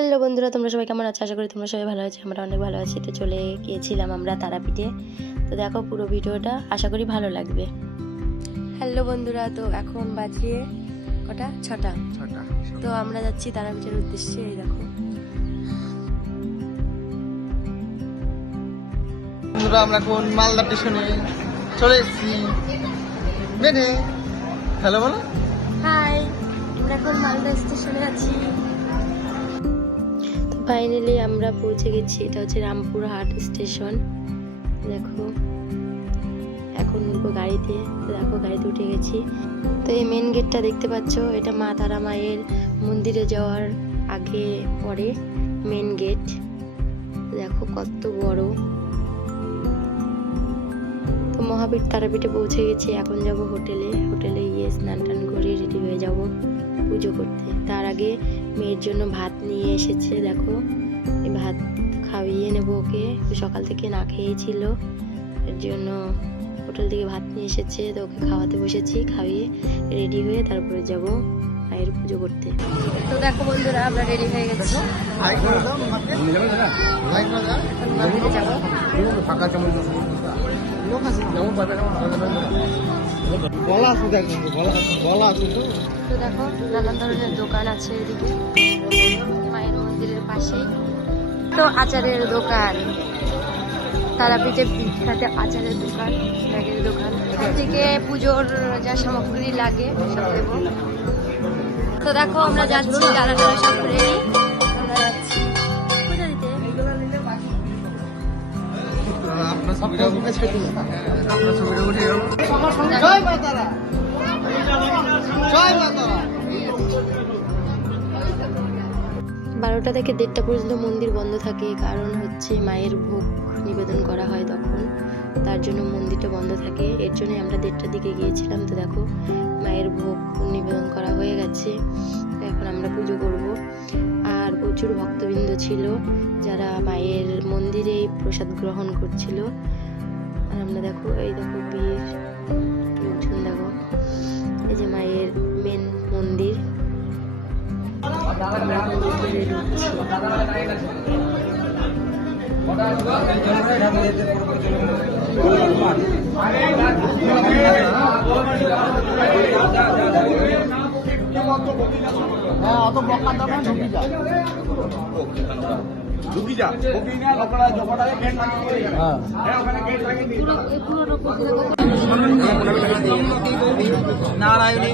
Hello বন্ধুরা তোমরা সবাই কেমন আছো? আশা করি তোমরা সবাই ভালো আছো আমরা অনেক ভালো আছি। তো চলে গিয়েছিলাম আমরা তারাপীঠে। তো দেখো পুরো ভিডিওটা আশা করি ভালো লাগবে। হ্যালো বন্ধুরা তো এখন বাজে কটা? ছটা। ছটা তো আমরা যাচ্ছি তারাপীঠের উদ্দেশ্যে এই দেখো। বন্ধুরা আমরা এখন মালদা স্টেশনে চলে এসেছি। মেনে হ্যালো বলো। হাই আমরা এখন মালদা স্টেশনে আছি। ফাইনালি আমরা পৌঁছে গেছি। এটা হচ্ছে রামপুরহাট স্টেশন। দেখো, এখন উঠবো গাড়িতে। দেখো, গাড়িতে উঠে গেছি। তো এই মেন গেটটা দেখতে পাচ্ছ, এটা মা তারা মায়ের মন্দিরে যাওয়ার আগে পরে মেন গেট দেখো, কত বড়। তো মহাবীর তারাপীঠে পৌঁছে গেছি। এখন যাব হোটেলে। হোটেলে গিয়ে স্নান টান করে রেডি হয়ে যাব পুজো করতে। তার আগে মেয়ের জন্য ভাত নিয়ে এসেছে দেখো। এই ভাত খাইয়ে নেব ওকে। সকাল থেকে না খেয়েছিল এর জন্য হোটেল থেকে ভাত নিয়ে এসেছে তো ওকে খাওয়াতে বসেছি খাইয়ে রেডি হয়ে তারপরে যাব মায়ের পুজো করতে। তো দেখো বন্ধুরা আমরা রেডি হয়ে গেছি। যাব। তো। দেখো, নানান ধরনের দোকান আছে এদিকে। মায়ের মন্দিরের পাশেই। তো আচারের দোকান। তারাপীঠে বিখ্যাত আচারের দোকান দোকান। এখান থেকে পুজোর যা সামগ্রী লাগে, সব দেবো। তো দেখো, আমরা যাচ্ছি আপনার ছবিটা আপনার ছবিটা উঠে জয় মা জয় মা বারোটা থেকে দেড়টা পর্যন্ত মন্দির বন্ধ থাকে কারণ হচ্ছে মায়ের ভোগ নিবেদন করা হয় তখন। তার জন্য মন্দিরটা বন্ধ থাকে। এর জন্য আমরা দেড়টার দিকে গিয়েছিলাম। তো দেখো মায়ের ভোগ নিবেদন করা হয়ে গেছে। এখন আমরা পুজো প্রচুর ভক্তবৃন্দ ছিল যারা মায়ের মন্দিরে প্রসাদ গ্রহণ করছিল। আর আমরা দেখো, এই দেখো বীর, লোকজন দেখো, এই যে মায়ের মেন মন্দির। আমরা ভিতরে ঢুকছি হ্যাঁ অত বকা ঢুকি যা। ঢুকি যা। ঢুকি না ওখানে গেট লাগিয়ে দিয়ে হ্যাঁ। হ্যাঁ ওখানে গেট লাগিয়ে দিয়ে নারায়ণী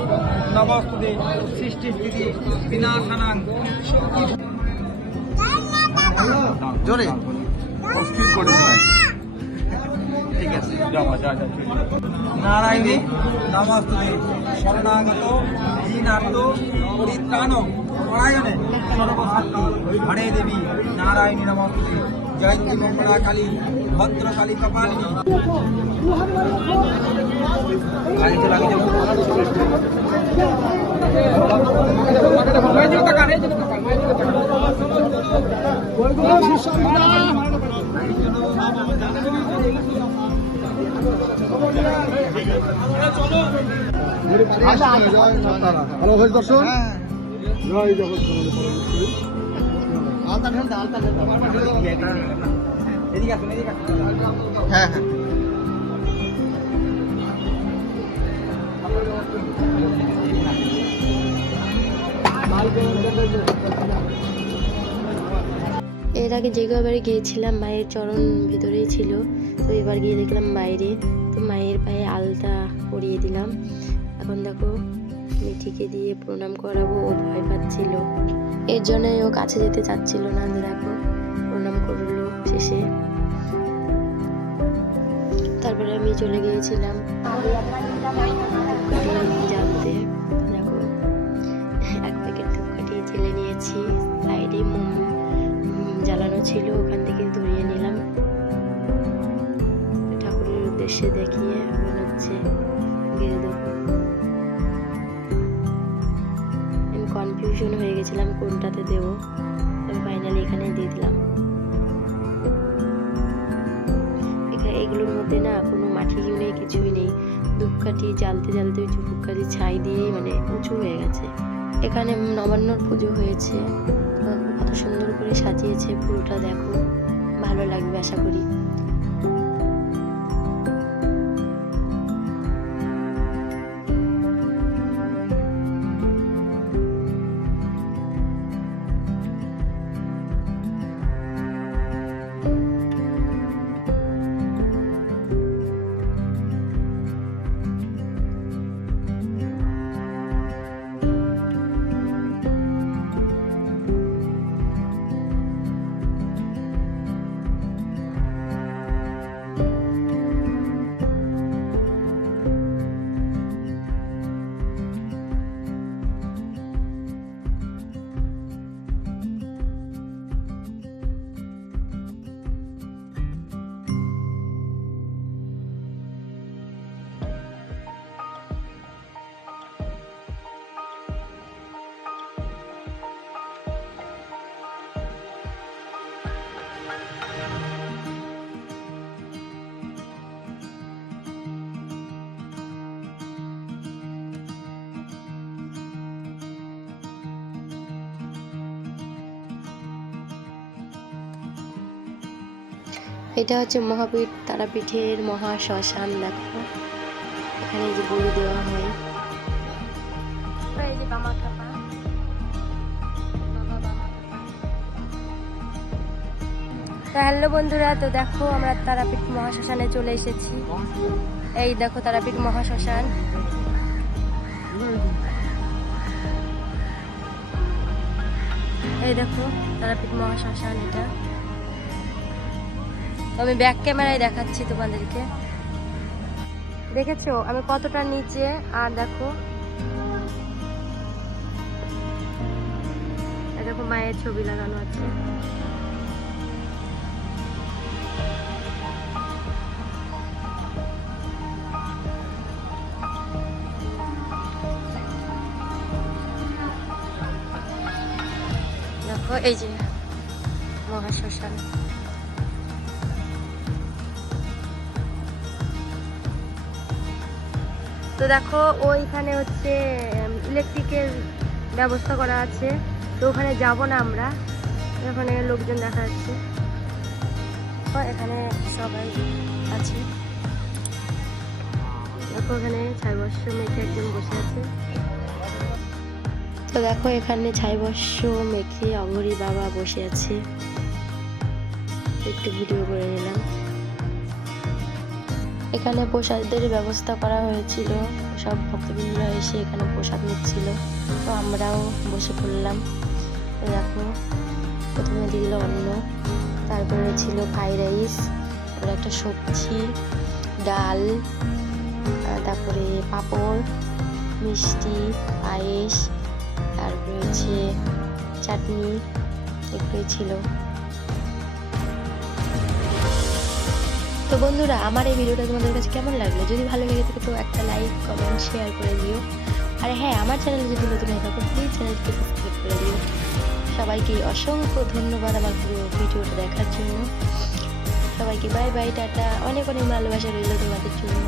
নমস্তুতে সৃষ্টি স্থিতি বিনাশানাং জোরে। অস্থির করে ঠিক আছে নারায়ণী নমস্তুতে শরণাগত দীনার্থ পরিত্রাণ পরায়ণে। সর্বশক্তি হরে দেবী, নারায়ণী নমস্তুতে জয়ন্তী মঙ্গলা কালী ভদ্রকালী কপালিনী। লাগিয়ে লাগিয়ে হ্যালো দর্শন জয় জগৎ হ্যাঁ হ্যাঁ। এর আগে যে কয়বারে গিয়েছিলাম, মায়ের চরণ ভিতরেই ছিল। তো এবার গিয়ে দেখলাম বাইরে তো মায়ের পায়ে আলতা পরিয়ে দিলাম। এখন দেখো মিঠিকে দিয়ে প্রণাম করাবো, ও ভয় পাচ্ছিল। এর জন্যই ও কাছে যেতে চাচ্ছিল না দেখো, প্রণাম করল শেষে। তারপরে আমি চলে গিয়েছিলাম। ধূপকাঠি ছিল, ওখান থেকে ধরিয়ে নিলাম। ঠাকুরের উদ্দেশ্যে দেখিয়ে মনে হচ্ছে আমি কনফিউশন হয়ে গেছিলাম কোনটাতে দেবো। আমি ফাইনালি এখানে দিয়ে দিলাম। এগুলোর মধ্যে না কোনো মাটি নেই, কিছুই নেই। ধূপকাঠি জ্বালতে জ্বালতে ওই ধূপকাঠি ছাই দিয়েই মানে উঁচু হয়ে গেছে। এখানে নবান্নর পুজো হয়েছে। সুন্দর করে সাজিয়েছে পুরোটা দেখো। ভালো লাগবে আশা করি। এটা হচ্ছে মহাপীঠ তারাপীঠের মহা শ্মশান, দেখো। এখানে যে বলি দেওয়া হয়। হ্যালো বন্ধুরা, তো দেখো আমরা তারাপীঠ মহাশ্মশানে চলে এসেছি। এই দেখো তারাপীঠ মহাশ্মশান এই দেখো তারাপীঠ মহাশ্মশান এটা। আমি ব্যাক ক্যামেরায় দেখাচ্ছি তোমাদেরকে। দেখেছ? আমি কতটা নিচে? আর দেখো। দেখো মায়ের ছবি লাগানো আছে। দেখো, এই যে মহাশ্মশান। তো দেখো ওইখানে হচ্ছে ইলেকট্রিকের ব্যবস্থা করা আছে। তো ওখানে যাব না আমরা। ওখানে লোকজন দেখা যাচ্ছে। এখানে সবাই আছে। দেখো এখানে ছাই বর্ষ মেখে একজন বসে আছে। তো দেখো এখানে ছাই বর্ষ মেখে অঘরি বাবা বসে আছে। একটু ভিডিও করে নিলাম। এখানে প্রসাদের ব্যবস্থা করা হয়েছিল। সব ভক্তবৃন্দরা এসে এখানে প্রসাদ নিচ্ছিল। তো আমরাও বসে পড়লাম। দেখো, প্রথমে দিল অন্ন, তারপরে ছিল ফ্রাইড রাইস, তারপরে একটা সবজি, ডাল তারপরে পাঁপড়, মিষ্টি, পায়েস, তারপরে হচ্ছে চাটনি এগুলোই ছিল। তো বন্ধুরা, আমার এই ভিডিওটা তোমাদের কাছে কেমন লাগল? যদি ভালো লেগে থাকে তো একটা লাইক কমেন্ট শেয়ার করে দিও। আর হ্যাঁ আমার চ্যানেলে যদি নতুন হয়ে থাকো প্লিজ চ্যানেলটিকে সাবস্ক্রাইব করে দিও। সবাইকে অসংখ্য ধন্যবাদ আমার পুরো ভিডিওটা দেখার জন্য। সবাইকে বাই বাই টাটা। অনেক অনেক ভালোবাসা রইল তোমাদের জন্য।